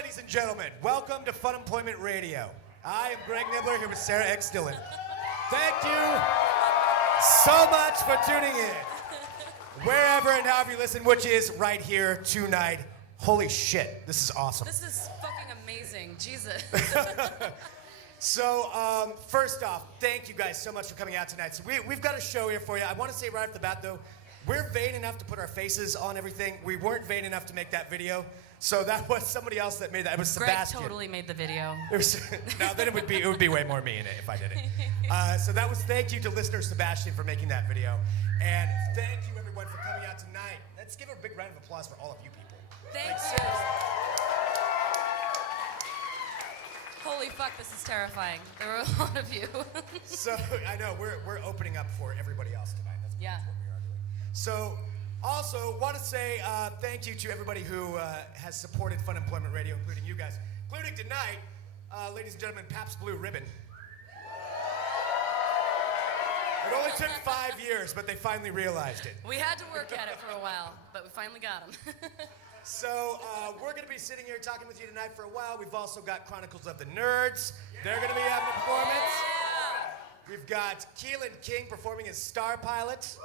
ladies and gentlemen. Welcome to Funemployment Radio. I am Greg Nibbler here with Sarah X. Dillon. Thank you so much for tuning in. Wherever and however you listen, which is right here tonight. Holy shit, this is awesome. This is fucking amazing. Jesus. So, first off, thank you guys so much for coming out tonight. So we've got a show here for you. I want to say right off the bat, though, we're vain enough to put our faces on everything. We weren't vain enough to make that video. So that was somebody else that made that. It was Sebastian. Greg totally made the video. No, then it would be way more me in it if I did it. So that was thank you to listener Sebastian for making that video. And thank you everyone for coming out tonight. Let's give a big round of applause for all of you people. Thank you. Holy fuck, this is terrifying. There were a lot of you. So I know we're opening up for everybody else tonight. That's what we are doing. So also want to say thank you to everybody who has supported Funemployment Radio, including you guys, including tonight, ladies and gentlemen, Pabst Blue Ribbon. It only took 5 years, but they finally realized it. We had to work at it for a while, but we finally got them. So we're going to be sitting here talking with you tonight for a while. We've also got Chronicles of the Nerds. They're going to be having a performance. Yeah. We've got Keelan King performing as Star Pilot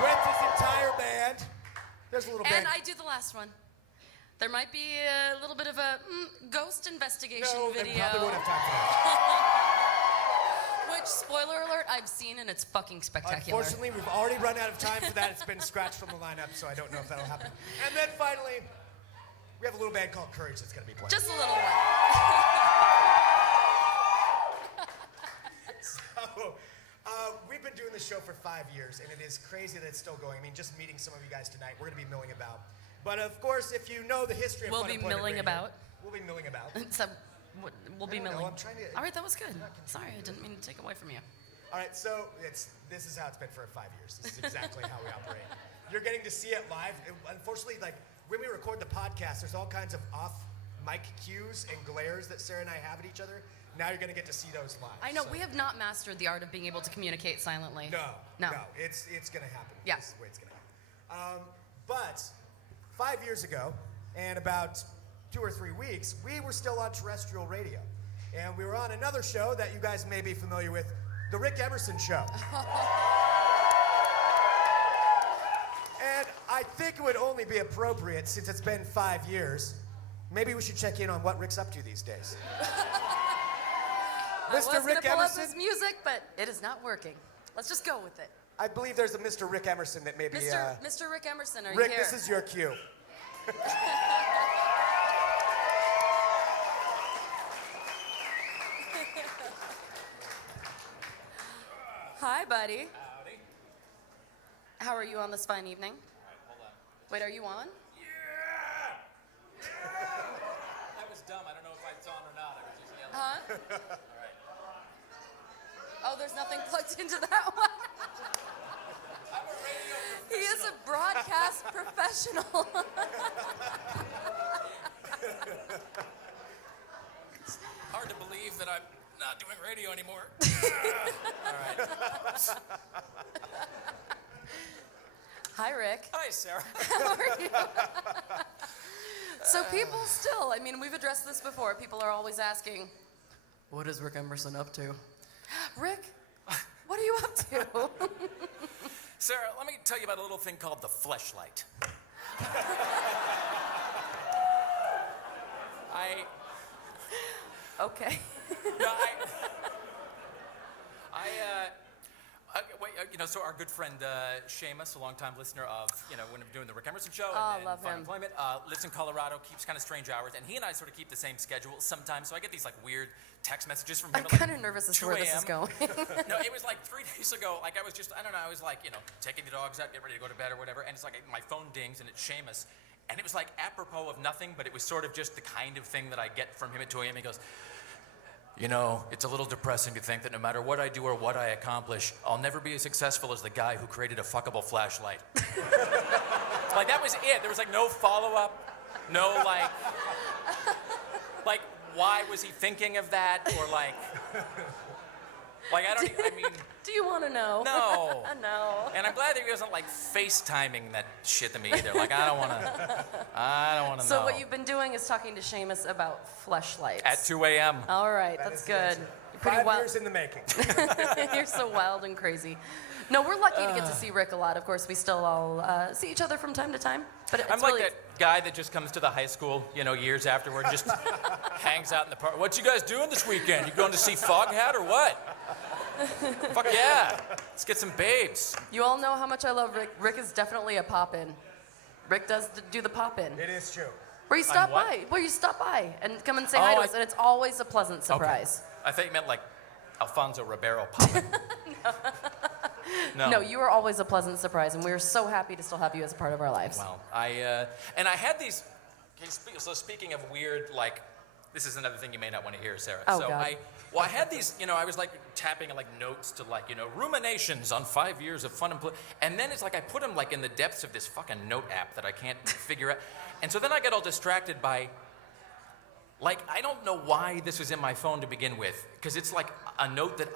with his entire band. There's a little band. And I do the last one. There might be a little bit of a ghost investigation video. No, probably won't have time for that. Which, spoiler alert, I've seen and it's fucking spectacular. Unfortunately, we've already run out of time for that. It's been scratched from the lineup, so I don't know if that'll happen. And then finally, we have a little band called Courage that's going to be playing. Just a little one. So, we've been doing this show for 5 years, and it is crazy that it's still going. I mean, just meeting some of you guys tonight, we're going to be milling about. But of course, if you know the history of We'll be milling about. We'll be milling about. So, we'll be milling. I'm trying to. All right, that was good. Sorry, I didn't mean to take away from you. All right, so this is how it's been for 5 years. This is exactly how we operate. You're getting to see it live. Unfortunately, like when we record the podcast, there's all kinds of off-mic cues and glares that Sarah and I have at each other. Now you're going to get to see those live. I know, we have not mastered the art of being able to communicate silently. No. It's going to happen. Yeah. This is the way it's going to happen. But 5 years ago, and about 2 or 3 weeks, we were still on terrestrial radio. And we were on another show that you guys may be familiar with, the Rick Emerson Show. And I think it would only be appropriate, since it's been 5 years, maybe we should check in on what Rick's up to these days. I was Mr. going Rick to pull Emerson? up his music, but it is not working. Let's just go with it. I believe there's a Mr. Rick Emerson that maybe... Mr. Rick Emerson, are you Rick, here? this is your cue. Hi, buddy. Howdy. How are you on this fine evening? All right, hold on. Wait, are you on? Yeah! That was dumb. I don't know if it's on or not. I was just yelling. Huh? All right. Oh, there's nothing plugged into that one. I'm a radio He is a broadcast professional. It's hard to believe that I'm not doing radio anymore. All right. Hi, Rick. Hi, Sarah. How are you? So people still, I mean, we've addressed this before. People are always asking, what is Rick Emerson up to? Rick, what are you up to? Sarah, let me tell you about a little thing called the fleshlight. Okay. No, so our good friend Seamus, a longtime listener of, when we're doing the Rick Emerson Show and love him. Funemployment, lives in Colorado, keeps kind of strange hours, and he and I sort of keep the same schedule sometimes. So I get these like weird text messages from him. I'm kind of nervous as to where this is going. No, it was like 3 days ago. Like I was just, I don't know, I was like, taking the dogs out, get ready to go to bed or whatever, and it's like my phone dings and it's Seamus, and it was like apropos of nothing, but it was sort of just the kind of thing that I get from him at 2 a.m. He goes, it's a little depressing to think that no matter what I do or what I accomplish, I'll never be as successful as the guy who created a fuckable flashlight. Like, that was it. There was, like, no follow-up, no, like, why was he thinking of that? Or, like, Like, I mean... Do you want to know? No. No. And I'm glad that he wasn't, like, FaceTiming that shit to me either. Like, I don't want to know. So what you've been doing is talking to Seamus about fleshlights. At 2 a.m. All right, that's good. You're pretty 5 wild. years in the making. You're so wild and crazy. No, we're lucky to get to see Rick a lot. Of course, we still all see each other from time to time. But it's I'm like really... that guy that just comes to the high school, years afterward, just hangs out in the park. What you guys doing this weekend? You going to see Foghat or what? Fuck yeah. Let's get some babes. You all know how much I love Rick. Rick is definitely a pop-in. Rick does do the pop-in. It is true. Where you stop what? by. Where you stop by and come and say hi to I- us. And it's always a pleasant surprise. Okay. I thought you meant like Alfonso Ribeiro popping. No. No, you are always a pleasant surprise. And we're so happy to still have you as a part of our lives. Well, I had these. Okay, so speaking of weird, like, this is another thing you may not want to hear, Sarah. Oh, so God. I had these, I was like tapping like notes to like, ruminations on 5 years of Funemployment, and then it's like I put them like in the depths of this fucking note app that I can't figure out, and so then I get all distracted by, like, I don't know why this was in my phone to begin with, because it's like a note that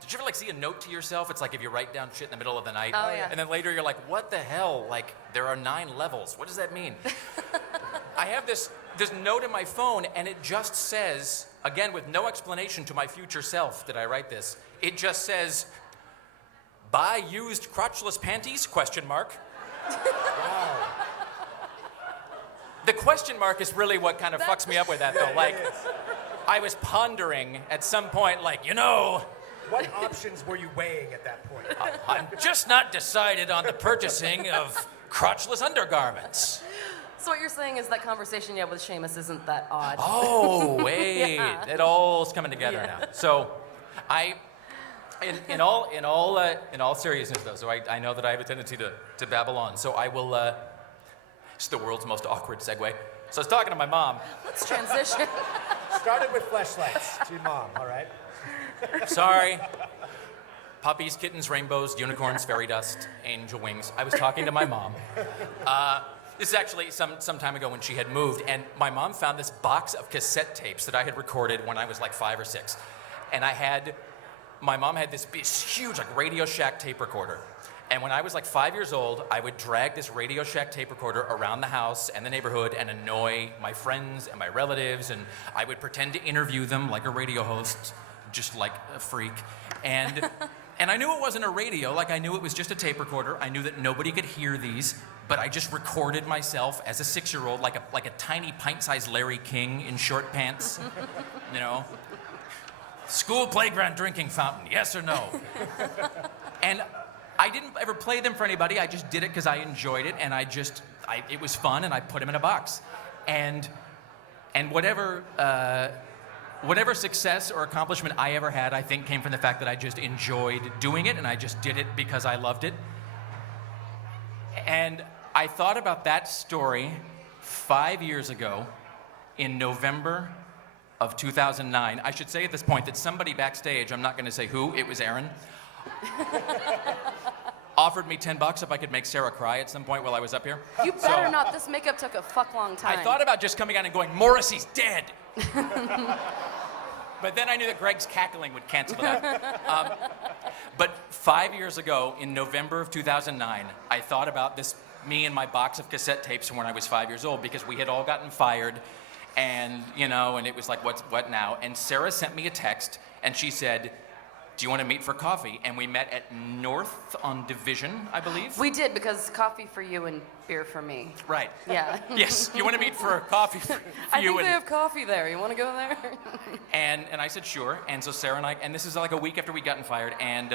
did you ever like see a note to yourself? It's like if you write down shit in the middle of the night, Oh, yeah. and then later you're like, what the hell? Like, there are 9 levels. What does that mean? I have this note in my phone, and it just says, again, with no explanation to my future self did I write this. It just says, buy used crotchless panties, ? Wow. The question mark is really what kind of fucks me up with that, though. Like, I was pondering at some point, like, What options were you weighing at that point? I'm just not decided on the purchasing of crotchless undergarments. So what you're saying is that conversation you had with Seamus isn't that odd. Oh, wait. Yeah. It all's coming together now. So, in all seriousness, though, so I know that I have a tendency to babble on. So I will, it's the world's most awkward segue. So I was talking to my mom. Let's transition. Started with fleshlights to your mom, all right? Sorry. Puppies, kittens, rainbows, unicorns, fairy dust, angel wings. I was talking to my mom. This is actually some time ago when she had moved, and my mom found this box of cassette tapes that I had recorded when I was like 5 or 6. And my mom had this huge like Radio Shack tape recorder. And when I was like 5 years old, I would drag this Radio Shack tape recorder around the house and the neighborhood and annoy my friends and my relatives, and I would pretend to interview them like a radio host, just like a freak. And I knew it wasn't a radio, like I knew it was just a tape recorder. I knew that nobody could hear these, but I just recorded myself as a 6-year-old like a tiny pint-sized Larry King in short pants, School playground drinking fountain, yes or no? And I didn't ever play them for anybody. I just did it because I enjoyed it, and it was fun, and I put them in a box. And whatever success or accomplishment I ever had, I think, came from the fact that I just enjoyed doing it, and I just did it because I loved it. And I thought about that story 5 years ago in November of 2009. I should say at this point that somebody backstage, I'm not going to say who, it was Aaron, offered me $10 if I could make Sarah cry at some point while I was up here. You better not. This makeup took a fuck long time. I thought about just coming out and going, Morrissey's dead. But then I knew that Greg's cackling would cancel it out. But 5 years ago, in November of 2009, I thought about this, me and my box of cassette tapes from when I was 5 years old, because we had all gotten fired, and, and it was like, what now? And Sarah sent me a text, and she said, do you want to meet for coffee? And we met at North on Division, I believe. We did, because coffee for you and beer for me. Right. Yeah. Yes, you want to meet for coffee for I you think and... they have coffee there. You want to go there? And I said, sure. And so Sarah and I, and this is like a week after we'd gotten fired, and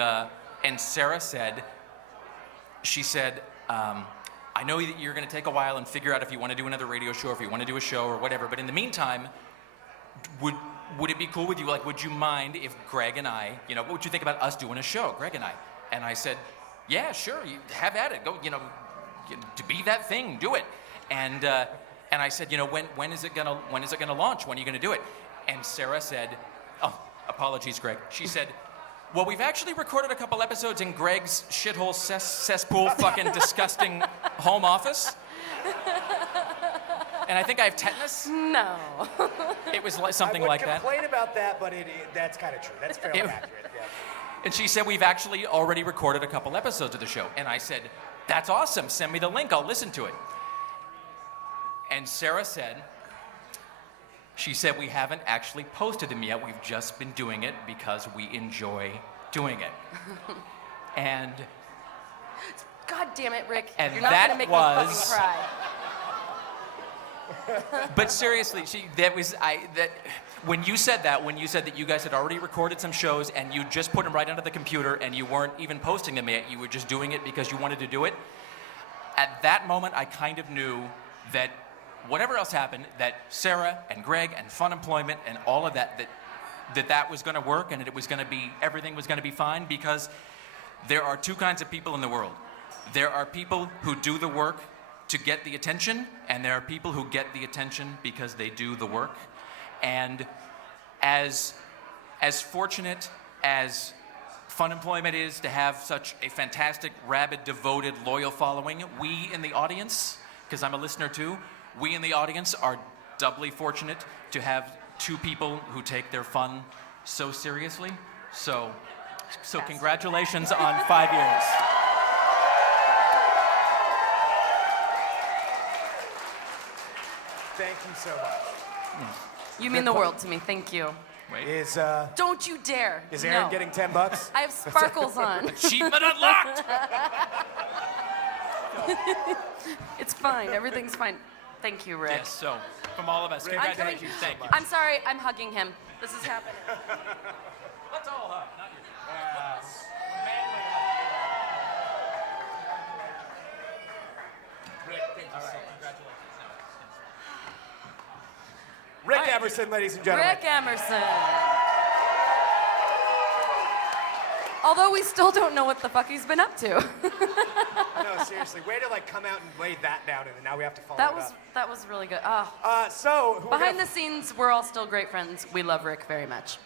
Sarah said, I know that you're going to take a while and figure out if you want to do another radio show, or if you want to do a show or whatever, but in the meantime, would it be cool with you? Like, would you mind if Greg and I, what would you think about us doing a show, Greg and I? And I said, yeah, sure, you have at it. Go, to be that thing, do it. And I said, when is it gonna launch? When are you gonna do it? And Sarah said, oh, apologies, Greg. She said, well, we've actually recorded a couple episodes in Greg's shithole cesspool fucking disgusting home office. And I think I have tetanus. No. It was something like that. I would complain about that, but that's kind of true. That's fairly accurate. Yeah. And she said, we've actually already recorded a couple episodes of the show. And I said, that's awesome. Send me the link. I'll listen to it. And Sarah said, she said, we haven't actually posted them yet. We've just been doing it because we enjoy doing it. And God damn it, Rick. And You're not that gonna make was- me fucking cry. but seriously, when you said that you guys had already recorded some shows and you just put them right onto the computer and you weren't even posting them yet, you were just doing it because you wanted to do it. At that moment, I kind of knew that whatever else happened, that Sarah and Greg and Funemployment and all of that was going to work and everything was going to be fine, because there are two kinds of people in the world. There are people who do the work to get the attention, and there are people who get the attention because they do the work. And as fortunate as Funemployment is to have such a fantastic, rabid, devoted, loyal following, we in the audience, because I'm a listener too, we in the audience are doubly fortunate to have two people who take their fun so seriously. So congratulations on 5 years. Thank you so much. You mean the world to me. Thank you. Wait. Don't you dare. Is Aaron No. getting $10? I have sparkles on. Achievement unlocked! It's fine. Everything's fine. Thank you, Rick. Yes, so from all of us, Rick, congratulations. Thank you. I'm sorry. I'm hugging him. This is happening. Let's all hug, not you. Rick, thank you so much. Congratulations. Rick Emerson, ladies and gentlemen. Rick Emerson. Although we still don't know what the fuck he's been up to. No, seriously. Way to come out and lay that down, and now we have to follow it up. That was really good. Oh. So, Behind the scenes, we're all still great friends. We love Rick very much.